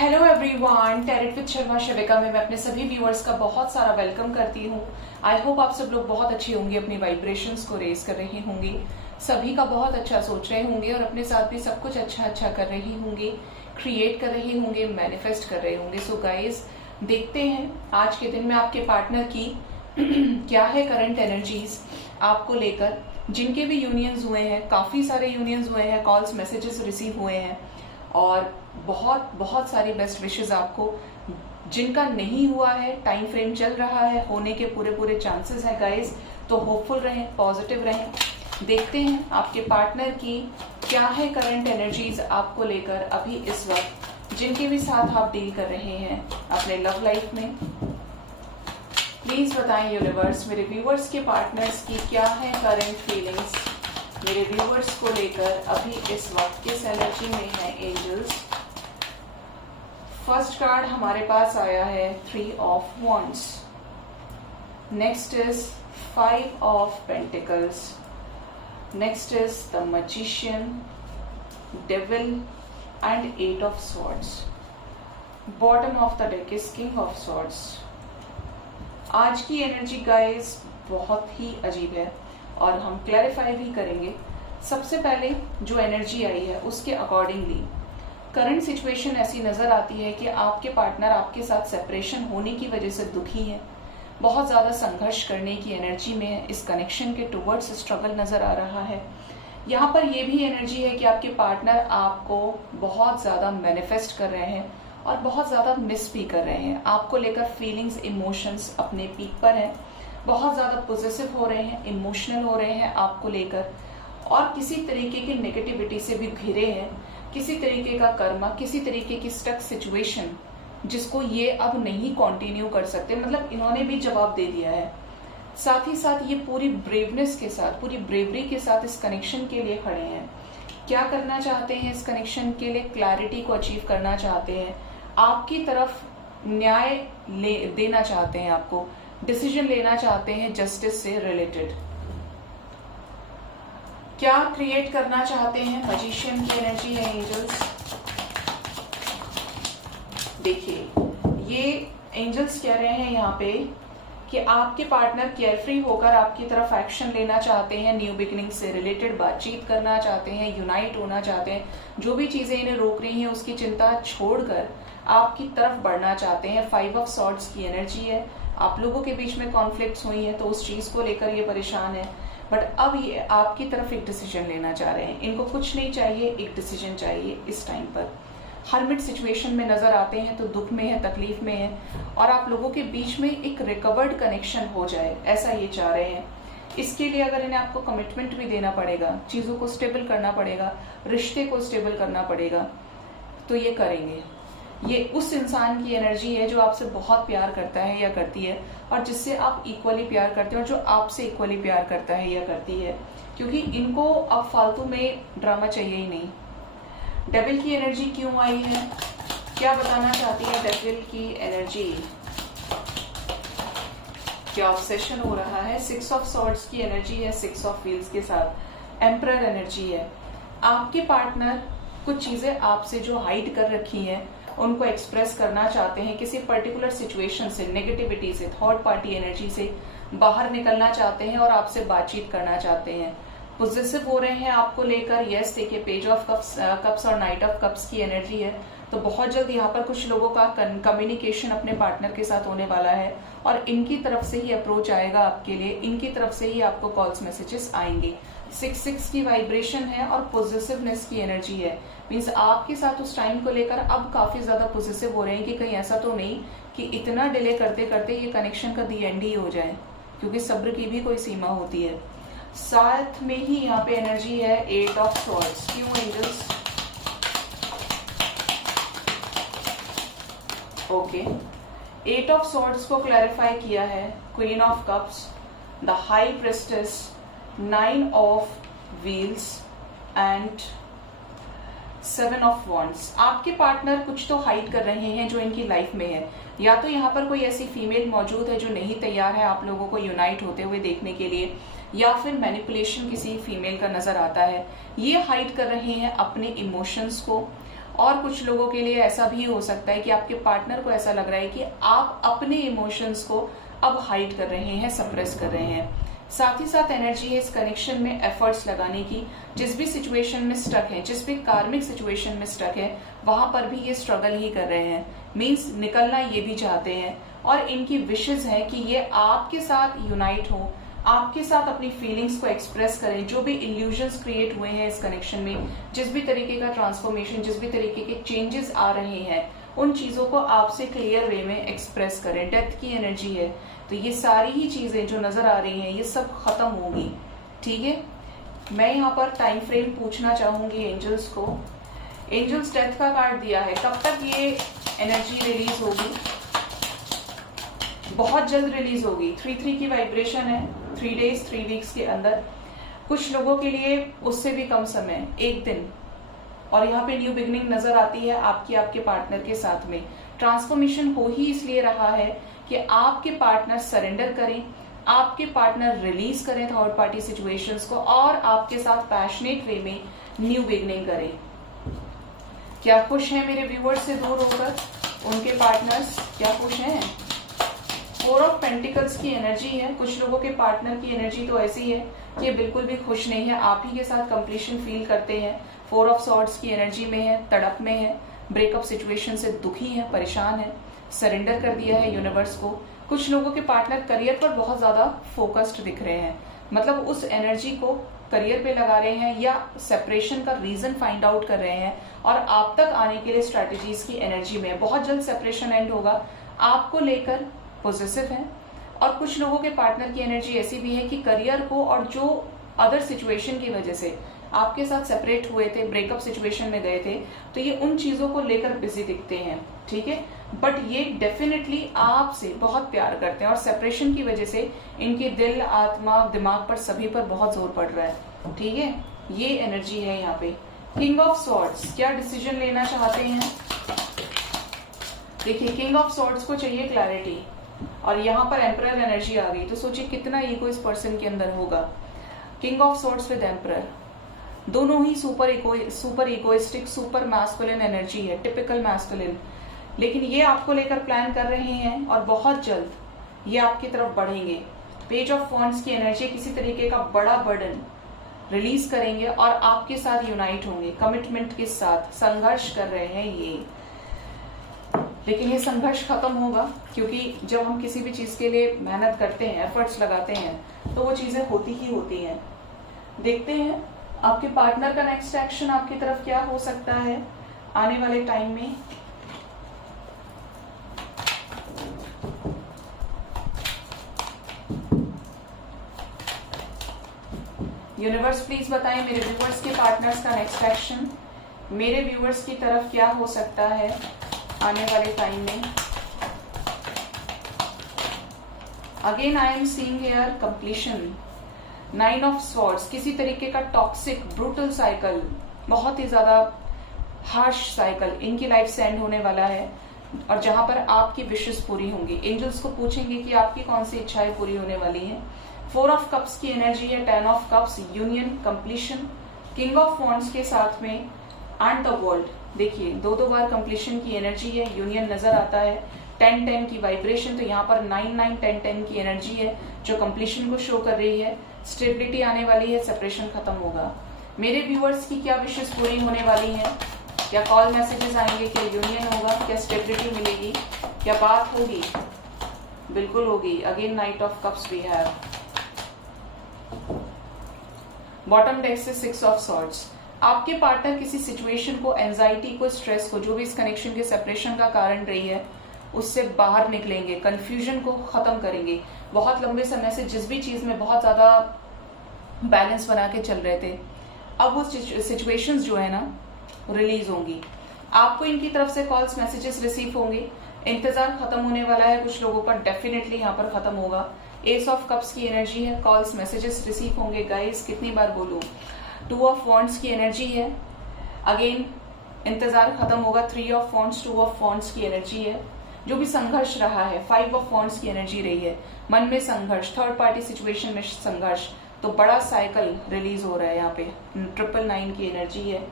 Hello everyone, tarot with Sharma Shivika में मैं अपने सभी व्यूअर्स का बहुत सारा वेलकम करती हूँ। आई होप आप सब लोग बहुत अच्छी होंगे, अपनी वाइब्रेशंस को रेज कर रही होंगी, सभी का बहुत अच्छा सोच रहे होंगे और अपने साथ भी सब कुछ अच्छा कर रही होंगी, क्रिएट कर रही होंगे, मैनिफेस्ट कर रहे होंगे। सो गाइज, देखते हैं आज के दिन में आपके पार्टनर की क्या है करंट एनर्जीज आपको लेकर। जिनके भी यूनियंस हुए हैं, काफी सारे यूनियंस हुए हैं, कॉल्स मैसेजेस रिसीव हुए हैं और बहुत बहुत सारी बेस्ट विशेस आपको। जिनका नहीं हुआ है, टाइम फ्रेम चल रहा है, होने के पूरे चांसेस है गाइस। तो होपफुल रहें, पॉजिटिव रहें। देखते हैं आपके पार्टनर की क्या है करंट एनर्जीज आपको लेकर अभी इस वक्त, जिनके भी साथ आप डील कर रहे हैं अपने लव लाइफ में। प्लीज बताएं यूनिवर्स, मेरे व्यूवर्स के पार्टनर्स की क्या है करंट फीलिंग्स मेरे व्यूवर्स को लेकर अभी इस वक्त किस एनर्जी में है एंजल्स। फर्स्ट कार्ड हमारे पास आया है 3 of wands, next is 5 of pentacles, next is the magician, devil and 8 of swords. Bottom of the deck is king of swords. आज की एनर्जी गाइस बहुत ही अजीब है और हम क्लैरिफाई भी करेंगे। सबसे पहले जो एनर्जी आई है उसके अकॉर्डिंगली करंट सिचुएशन ऐसी नजर आती है कि आपके पार्टनर आपके साथ सेपरेशन होने की वजह से दुखी है, बहुत ज्यादा संघर्ष करने की एनर्जी में है, इस कनेक्शन के टुवर्ड्स स्ट्रगल नजर आ रहा है। यहाँ पर यह भी एनर्जी है कि आपके पार्टनर आपको बहुत ज्यादा मैनिफेस्ट कर रहे हैं और बहुत ज्यादा मिस भी कर रहे हैं। आपको लेकर फीलिंग्स, इमोशंस अपने पीक पर हैं, बहुत ज्यादा पॉजिटिव हो रहे हैं, इमोशनल हो रहे हैं आपको लेकर, और किसी तरीके की नेगेटिविटी से भी घिरे हैं, किसी तरीके का कर्मा, किसी तरीके की स्टक सिचुएशन जिसको ये अब नहीं कंटिन्यू कर सकते। मतलब इन्होंने भी जवाब दे दिया है। साथ ही साथ ये पूरी ब्रेवनेस के साथ, पूरी ब्रेवरी के साथ इस कनेक्शन के लिए खड़े हैं। क्या करना चाहते हैं इस कनेक्शन के लिए? क्लैरिटी को अचीव करना चाहते हैं, आपकी तरफ न्याय देना चाहते हैं, आपको डिसीजन लेना चाहते हैं जस्टिस से रिलेटेड। क्या क्रिएट करना चाहते हैं? मैजिशियन की एनर्जी है एंजल्स। देखिए, ये एंजल्स कह रहे हैं यहाँ पे कि आपके पार्टनर केयरफ्री होकर आपकी तरफ एक्शन लेना चाहते हैं, न्यू बिगिनिंग से रिलेटेड बातचीत करना चाहते हैं, यूनाइट होना चाहते हैं। जो भी चीजें इन्हें रोक रही हैं उसकी चिंता छोड़कर आपकी तरफ बढ़ना चाहते हैं। 5 ऑफ सॉर्ड्स की एनर्जी है। आप लोगों के बीच में कॉन्फ्लिक्ट्स हुई हैं तो उस चीज को लेकर ये परेशान है, बट अब ये आपकी तरफ एक डिसीजन लेना चाह रहे हैं। इनको कुछ नहीं चाहिए, एक डिसीजन चाहिए इस टाइम पर। हर्मिट सिचुएशन में नजर आते हैं तो दुख में है, तकलीफ में है, और आप लोगों के बीच में एक रिकवर्ड कनेक्शन हो जाए, ऐसा ये चाह रहे हैं। इसके लिए अगर इन्हें आपको कमिटमेंट भी देना पड़ेगा, चीजों को स्टेबल करना पड़ेगा, रिश्ते को स्टेबल करना पड़ेगा, तो ये करेंगे। ये उस इंसान की एनर्जी है जो आपसे बहुत प्यार करता है या करती है, और जिससे आप इक्वली प्यार करते हो, और जो आपसे इक्वली प्यार करता है या करती है, क्योंकि इनको अब फालतू में ड्रामा चाहिए ही नहीं। डेविल की एनर्जी क्यों आई है? क्या बताना चाहती है डेविल की एनर्जी? क्या ऑब्सेशन हो रहा है? 6 ऑफ सॉर्ड्स की एनर्जी है 6 ऑफ व्हील्स के साथ। एम्परर एनर्जी है। आपके पार्टनर कुछ चीजें आपसे जो हाइड कर रखी हैं उनको एक्सप्रेस करना चाहते हैं, किसी पर्टिकुलर सिचुएशन से, नेगेटिविटी से, थर्ड पार्टी एनर्जी से बाहर निकलना चाहते हैं और आपसे बातचीत करना चाहते हैं। पॉजिटिव हो रहे हैं आपको लेकर। यस, देखिए, पेज ऑफ कप्स और नाइट ऑफ कप्स की एनर्जी है। तो बहुत जल्द यहाँ पर कुछ लोगों का कम्युनिकेशन अपने पार्टनर के साथ होने वाला है और इनकी तरफ से ही अप्रोच आएगा आपके लिए, इनकी तरफ से ही आपको कॉल्स मैसेजेस आएंगे। 6 की वाइब्रेशन है और पॉजिटिवनेस की एनर्जी है। मीन्स आपके साथ उस टाइम को लेकर अब काफी ज्यादा पॉजिटिव हो रहे हैं कि कहीं ऐसा तो नहीं कि इतना डिले करते करते ये कनेक्शन का दी एंड ही हो जाए, क्योंकि सब्र की भी कोई सीमा होती है। साथ में ही यहाँ पे एनर्जी है 8 ऑफ सॉर्ड्स। क्यों एंजल्स? ओके, 8 ऑफ सॉर्ड्स को क्लैरिफाई किया है queen of cups, the high प्रेस्टेस, 9 of wheels and 7 of wands. आपके पार्टनर कुछ तो हाइड कर रहे हैं जो इनकी लाइफ में है। या तो यहाँ पर कोई ऐसी फीमेल मौजूद है जो नहीं तैयार है आप लोगों को यूनाइट होते हुए देखने के लिए, या फिर मैनिपुलेशन किसी फीमेल का नजर आता है। ये हाइड कर रहे हैं अपने इमोशंस को, और कुछ लोगों के लिए ऐसा भी हो सकता है कि आपके पार्टनर को ऐसा लग रहा है कि आप अपने इमोशंस को अब हाइड कर रहे हैं, सप्रेस कर रहे हैं। साथ ही साथ एनर्जी है इस कनेक्शन में एफर्ट्स लगाने की। जिस भी सिचुएशन में स्टक है, जिस भी कार्मिक सिचुएशन में स्टक है, वहां पर भी ये स्ट्रगल ही कर रहे हैं, मीन्स निकलना ये भी चाहते हैं। और इनकी विशेष है कि ये आपके साथ यूनाइट हो, आपके साथ अपनी फीलिंग्स को एक्सप्रेस करें। जो भी इल्यूजन्स क्रिएट हुए हैं इस कनेक्शन में, जिस भी तरीके का ट्रांसफॉर्मेशन, जिस भी तरीके के चेंजेस आ रहे हैं, उन चीजों को आपसे क्लियर वे में एक्सप्रेस करें। डेथ की एनर्जी है, तो ये सारी ही चीजें जो नजर आ रही हैं ये सब खत्म होगी। ठीक है, मैं यहाँ पर टाइम फ्रेम पूछना चाहूंगी एंजल्स को। एंजल्स डेथ का कार्ड दिया है, कब तक ये एनर्जी रिलीज होगी? बहुत जल्द रिलीज होगी। 3-3 की वाइब्रेशन है, 3 days 3 weeks के अंदर। कुछ लोगों के लिए उससे भी कम समय, 1 दिन। और यहाँ पे न्यू बिगनिंग नजर आती है आपके पार्टनर के साथ में। ट्रांसफॉर्मेशन हो ही इसलिए रहा है कि आपके पार्टनर सरेंडर करें, आपके पार्टनर रिलीज करें थर्ड पार्टी सिचुएशंस को, और आपके साथ पैशनेट वे में न्यू बिगनिंग करें। क्या खुश हैं मेरे व्यूवर्स से दूर होकर उनके पार्टनर्स? क्या खुश हैं? 4 ऑफ पेंटिकल्स की एनर्जी है। कुछ लोगों के पार्टनर की एनर्जी तो ऐसी है कि ये बिल्कुल भी खुश नहीं है, आप ही के साथ कंप्लीशन फील करते हैं। 4 ऑफ सॉर्ड्स की एनर्जी में है, तड़प में है, ब्रेकअप सिचुएशन से दुखी है, परेशान है, सरेंडर कर दिया है यूनिवर्स को। कुछ लोगों के पार्टनर करियर पर बहुत ज्यादा फोकस्ड दिख रहे हैं, मतलब उस एनर्जी को करियर पे लगा रहे हैं या सेपरेशन का रीजन फाइंड आउट कर रहे हैं और आप तक आने के लिए स्ट्रेटेजीज की एनर्जी में। बहुत जल्द सेपरेशन एंड होगा, आपको लेकर पॉजिटिव है। और कुछ लोगों के पार्टनर की एनर्जी ऐसी भी है कि करियर को और जो अदर सिचुएशन की वजह से आपके साथ सेपरेट हुए थे, ब्रेकअप सिचुएशन में गए थे, तो ये उन चीजों को लेकर बिजी दिखते हैं। ठीक है, बट ये डेफिनेटली आपसे बहुत प्यार करते हैं और सेपरेशन की वजह से इनके दिल, आत्मा, दिमाग पर सभी पर बहुत जोर पड़ रहा है। ठीक है, ये एनर्जी है यहाँ पे। किंग ऑफ सॉर्ड्स, क्या डिसीजन लेना चाहते हैं? देखिए, किंग ऑफ सॉर्ड्स को चाहिए क्लैरिटी, और यहाँ पर एम्परर एनर्जी आ गई, तो सोचिए कितना ईगो इस पर्सन के अंदर होगा। King of swords with emperor, दोनों ही super egoistic, super masculine energy है, टिपिकल मैस्कुलिन। लेकिन ये आपको लेकर प्लान कर रहे हैं और बहुत जल्द ये आपकी तरफ बढ़ेंगे। पेज ऑफ वॉन्ड्स की एनर्जी, किसी तरीके का बड़ा बर्डन रिलीज करेंगे और आपके साथ यूनाइट होंगे, कमिटमेंट के साथ संघर्ष कर रहे हैं ये। लेकिन ये संघर्ष खत्म होगा, क्योंकि जब हम किसी भी चीज के लिए मेहनत करते हैं, एफर्ट्स लगाते हैं, तो वो चीजें होती ही होती हैं। देखते हैं आपके पार्टनर का नेक्स्ट एक्शन आपकी तरफ क्या हो सकता है आने वाले टाइम में। यूनिवर्स प्लीज बताएं मेरे व्यूवर्स के पार्टनर्स का नेक्स्ट एक्शन मेरे व्यूवर्स की तरफ क्या हो सकता है आने वाले टाइम में। Again I am seeing here completion, 9 of swords, किसी तरीके का टॉक्सिक ब्रूटल साइकिल, बहुत ही ज्यादा हार्श साइकिल इनकी लाइफ से एंड होने वाला है, और जहां पर आपकी विशेष पूरी होंगी। एंजल्स को पूछेंगे कि आपकी कौन सी इच्छाएं पूरी होने वाली हैं। 4 ऑफ कप्स की एनर्जी है, 10 of cups, union, completion, king of wands के साथ में एंड द वर्ल्ड। देखिए, 2 बार कंप्लीशन की एनर्जी है, यूनियन नजर आता है, 10-10 की वाइब्रेशन, तो यहाँ पर 9-9-10-10 की एनर्जी है जो कंप्लीशन को शो कर रही है। स्टेबिलिटी आने वाली है, सेपरेशन खत्म होगा। मेरे व्यूअर्स की क्या विशेष पूरी होने वाली है? क्या कॉल मैसेजेस आएंगे? क्या यूनियन होगा? क्या स्टेबिलिटी मिलेगी? क्या बात होगी? बिल्कुल होगी। Again knight of cups we have. Bottom deck से 6 ऑफ सॉर्ड्स। आपके पार्टनर किसी सिचुएशन को, एंजाइटी को, स्ट्रेस को, जो भी इस कनेक्शन के सेपरेशन का कारण रही है, उससे बाहर निकलेंगे, कंफ्यूजन को खत्म करेंगे। बहुत लंबे समय से जिस भी चीज में बहुत ज्यादा बैलेंस बना के चल रहे थे, अब वो सिचुएशंस जो है ना रिलीज होंगी। आपको इनकी तरफ से कॉल्स, मैसेजेस रिसीव होंगे। इंतजार खत्म होने वाला है कुछ लोगों का, डेफिनेटली यहाँ पर खत्म होगा। एस ऑफ कप्स की एनर्जी है, कॉल्स, मैसेजेस रिसीव होंगे। गाइस, कितनी बार बोलूं? 2 ऑफ वॉन्ड्स की एनर्जी है, अगेन इंतजार खत्म होगा। 3 ऑफ वॉन्ड्स, 2 ऑफ वॉन्ड्स की एनर्जी है। जो भी संघर्ष रहा है, 5 ऑफ वॉन्ड्स की एनर्जी रही है, मन में संघर्ष, थर्ड पार्टी सिचुएशन में संघर्ष, तो बड़ा साइकिल रिलीज हो रहा है यहाँ पे। 999 की एनर्जी है।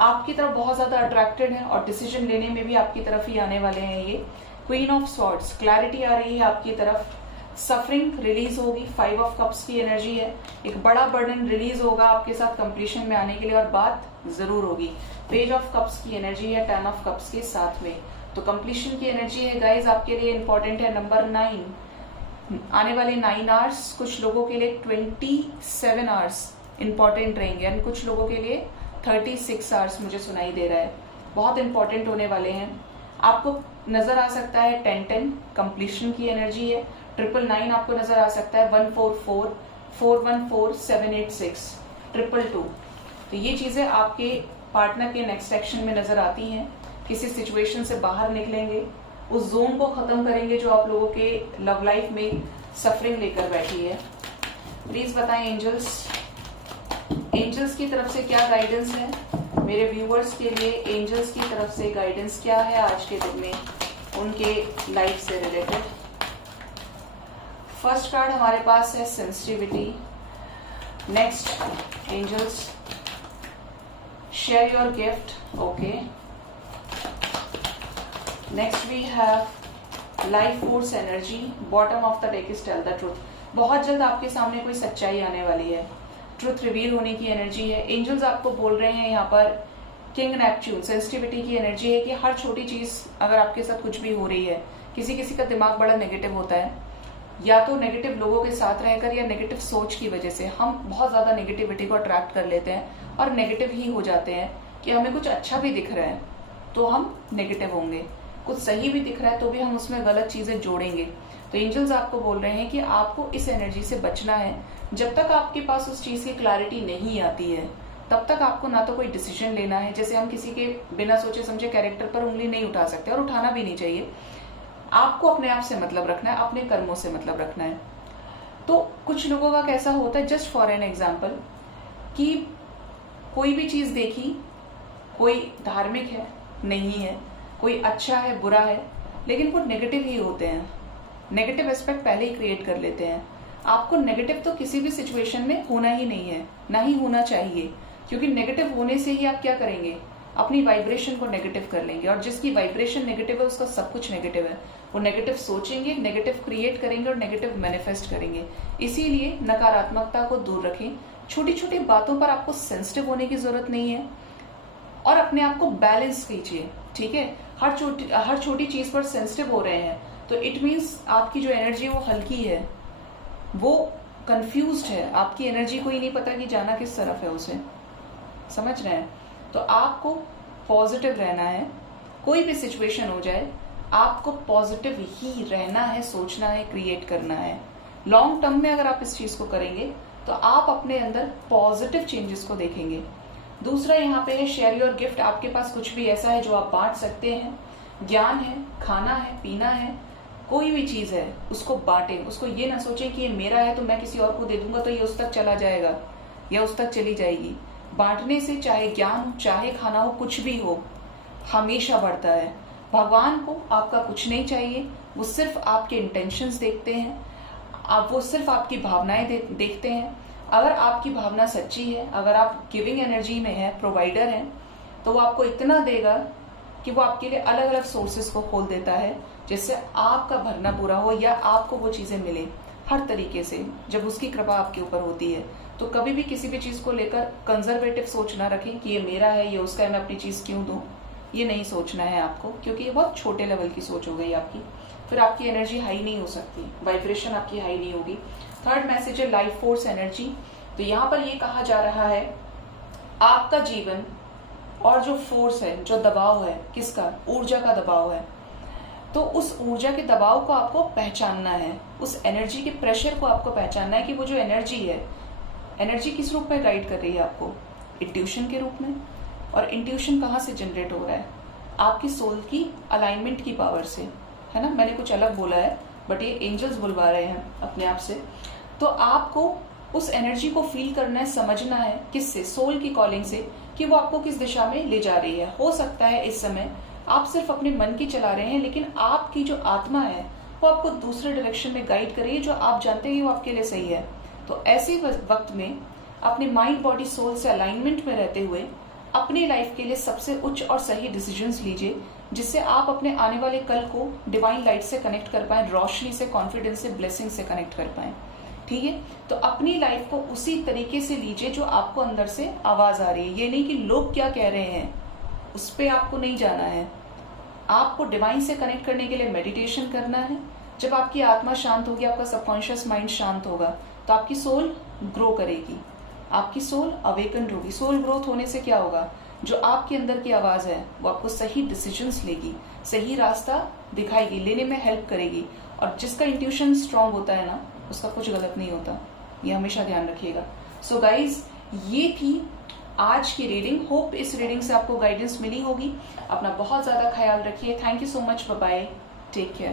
आपकी तरफ बहुत ज्यादा अट्रैक्टेड है और डिसीजन लेने में भी आपकी तरफ ही आने वाले हैं ये। क्वीन ऑफ स्वॉर्ड्स, क्लैरिटी आ रही है आपकी तरफ, सफरिंग रिलीज होगी, 5 ऑफ कप्स की एनर्जी है, एक बड़ा बर्डन रिलीज होगा आपके साथ कंप्लीशन में आने के लिए और बात जरूर होगी। पेज ऑफ कप्स की एनर्जी है 10 ऑफ कप्स के साथ में, तो कंप्लीशन की एनर्जी है गाइज आपके लिए इंपॉर्टेंट है। नंबर 9, आने वाले 9 आवर्स कुछ लोगों के लिए 27 आवर्स इंपॉर्टेंट रहेंगे एंड कुछ लोगों के लिए 36 आवर्स मुझे सुनाई दे रहा है, बहुत इंपॉर्टेंट होने वाले हैं। आपको नजर आ सकता है 10-10 कंप्लीशन की एनर्जी है, 999 आपको नजर आ सकता है, 144, 414, 786, 222। तो ये चीजें आपके पार्टनर के नेक्स्ट एक्शन में नजर आती हैं। किसी सिचुएशन से बाहर निकलेंगे, उस जोन को खत्म करेंगे जो आप लोगों के लव लाइफ में सफरिंग लेकर बैठी है। प्लीज बताएं एंजल्स, एंजल्स की तरफ से क्या गाइडेंस है मेरे व्यूअर्स के लिए, एंजल्स की तरफ से गाइडेंस क्या है आज के दिन में उनके लाइफ से रिलेटेड। फर्स्ट कार्ड हमारे पास है sensitivity. Next angels, share your gift, okay. Next we have life force energy, bottom of the deck is tell the truth. बहुत जल्द आपके सामने कोई सच्चाई आने वाली है, ट्रुथ रिवील होने की एनर्जी है। एंजल्स आपको बोल रहे हैं यहाँ पर किंग नेपच्यून, सेंसिटिविटी की एनर्जी है कि हर छोटी चीज अगर आपके साथ कुछ भी हो रही है, किसी किसी का दिमाग बड़ा नेगेटिव होता है, या तो नेगेटिव लोगों के साथ रहकर या नेगेटिव सोच की वजह से हम बहुत ज्यादा नेगेटिविटी को अट्रैक्ट कर लेते हैं और नेगेटिव ही हो जाते हैं कि हमें कुछ अच्छा भी दिख रहा है तो हम नेगेटिव होंगे, कुछ सही भी दिख रहा है तो भी हम उसमें गलत चीजें जोड़ेंगे। तो एंजल्स आपको बोल रहे हैं कि आपको इस एनर्जी से बचना है। जब तक आपके पास उस चीज की क्लैरिटी नहीं आती है तब तक आपको ना तो कोई डिसीजन लेना है, जैसे हम किसी के बिना सोचे समझे कैरेक्टर पर उंगली नहीं उठा सकते और उठाना भी नहीं चाहिए। आपको अपने आप से मतलब रखना है, अपने कर्मों से मतलब रखना है। तो कुछ लोगों का कैसा होता है, जस्ट फॉर एन एग्जाम्पल, कि कोई भी चीज देखी, कोई धार्मिक है नहीं है, कोई अच्छा है बुरा है, लेकिन वो नेगेटिव ही होते हैं, नेगेटिव एस्पेक्ट पहले ही क्रिएट कर लेते हैं। आपको नेगेटिव तो किसी भी सिचुएशन में होना ही नहीं है, ना ही होना चाहिए, क्योंकि नेगेटिव होने से ही आप क्या करेंगे, अपनी वाइब्रेशन को नेगेटिव कर लेंगे और जिसकी वाइब्रेशन नेगेटिव है उसका सब कुछ नेगेटिव है। वो नेगेटिव सोचेंगे, नेगेटिव क्रिएट करेंगे और नेगेटिव मैनिफेस्ट करेंगे। इसीलिए नकारात्मकता को दूर रखें, छोटी छोटी बातों पर आपको सेंसिटिव होने की जरूरत नहीं है और अपने आप को बैलेंस कीजिए, ठीक है। हर छोटी चीज पर सेंसिटिव हो रहे हैं तो इट मीन्स आपकी जो एनर्जी है वो हल्की है, वो कंफ्यूज्ड है, आपकी एनर्जी को ही नहीं पता कि जाना किस तरफ है उसे, समझ रहे हैं। तो आपको पॉजिटिव रहना है, कोई भी सिचुएशन हो जाए आपको पॉजिटिव ही रहना है, सोचना है, क्रिएट करना है। लॉन्ग टर्म में अगर आप इस चीज को करेंगे तो आप अपने अंदर पॉजिटिव चेंजेस को देखेंगे। दूसरा यहाँ पे है शेयर योर गिफ्ट। आपके पास कुछ भी ऐसा है जो आप बांट सकते हैं, ज्ञान है, खाना है, पीना है, कोई भी चीज है उसको बांटें। उसको ये ना सोचें कि ये मेरा है तो मैं किसी और को दे दूंगा तो ये उस तक चला जाएगा या उस तक चली जाएगी। बांटने से चाहे ज्ञान हो, चाहे खाना हो, कुछ भी हो, हमेशा बढ़ता है। भगवान को आपका कुछ नहीं चाहिए, वो सिर्फ आपके इंटेंशंस देखते हैं, वो सिर्फ आपकी भावनाएं देखते हैं। अगर आपकी भावना सच्ची है, अगर आप गिविंग एनर्जी में है, प्रोवाइडर हैं, तो वो आपको इतना देगा कि वो आपके लिए अलग अलग सोर्सेस को खोल देता है जिससे आपका भरना पूरा हो या आपको वो चीजें मिले हर तरीके से, जब उसकी कृपा आपके ऊपर होती है। तो कभी भी किसी भी चीज को लेकर कंजर्वेटिव सोच ना रखें कि ये मेरा है, ये उसका है, मैं अपनी चीज क्यों दूं। ये नहीं सोचना है आपको, क्योंकि ये बहुत छोटे लेवल की सोच हो गई आपकी, फिर आपकी एनर्जी हाई नहीं हो सकती, वाइब्रेशन आपकी हाई नहीं होगी। थर्ड मैसेज है लाइफ फोर्स एनर्जी। तो यहाँ पर ये कहा जा रहा है आपका जीवन और जो फोर्स है, जो दबाव है, किसका, ऊर्जा का दबाव है, तो उस ऊर्जा के दबाव को आपको पहचानना है, उस एनर्जी के प्रेशर को आपको पहचानना है कि वो जो एनर्जी है, एनर्जी किस रूप में गाइड कर रही है आपको, इंट्यूशन के रूप में। और इंट्यूशन कहाँ से जनरेट हो रहा है, आपकी सोल की अलाइनमेंट की पावर से, है ना। मैंने कुछ अलग बोला है बट ये एंजल्स बुलवा रहे हैं अपने आप से। तो आपको उस एनर्जी को फील करना है, समझना है, किससे, सोल की कॉलिंग से, कि वो आपको किस दिशा में ले जा रही है। हो सकता है इस समय आप सिर्फ अपने मन की चला रहे हैं, लेकिन आपकी जो आत्मा है वो आपको दूसरे डायरेक्शन में गाइड कर रही है जो आप जानते हैं वो आपके लिए सही है। तो ऐसे वक्त में अपने माइंड बॉडी सोल से अलाइनमेंट में रहते हुए अपनी लाइफ के लिए सबसे उच्च और सही डिसीजंस लीजिए, जिससे आप अपने आने वाले कल को डिवाइन लाइट से कनेक्ट कर पाए, रोशनी से, कॉन्फिडेंस से, ब्लेसिंग से कनेक्ट कर पाए। ठीक है, तो अपनी लाइफ को उसी तरीके से लीजिए जो आपको अंदर से आवाज आ रही है। ये नहीं कि लोग क्या कह रहे हैं उस पर आपको नहीं जाना है। आपको डिवाइन से कनेक्ट करने के लिए मेडिटेशन करना है। जब आपकी आत्मा शांत होगी, आपका सबकॉन्शियस माइंड शांत होगा, तो आपकी सोल ग्रो करेगी, आपकी सोल अवेकन होगी। सोल ग्रोथ होने से क्या होगा, जो आपके अंदर की आवाज है वो आपको सही डिसीजंस लेगी, सही रास्ता दिखाएगी, लेने में हेल्प करेगी। और जिसका इंट्यूशन स्ट्रांग होता है ना, उसका कुछ गलत नहीं होता, ये हमेशा ध्यान रखिएगा। सो गाइज, ये थी आज की रीडिंग। होप इस रीडिंग से आपको गाइडेंस मिली होगी। अपना बहुत ज्यादा ख्याल रखिए। Thank you so much, bye bye, take care.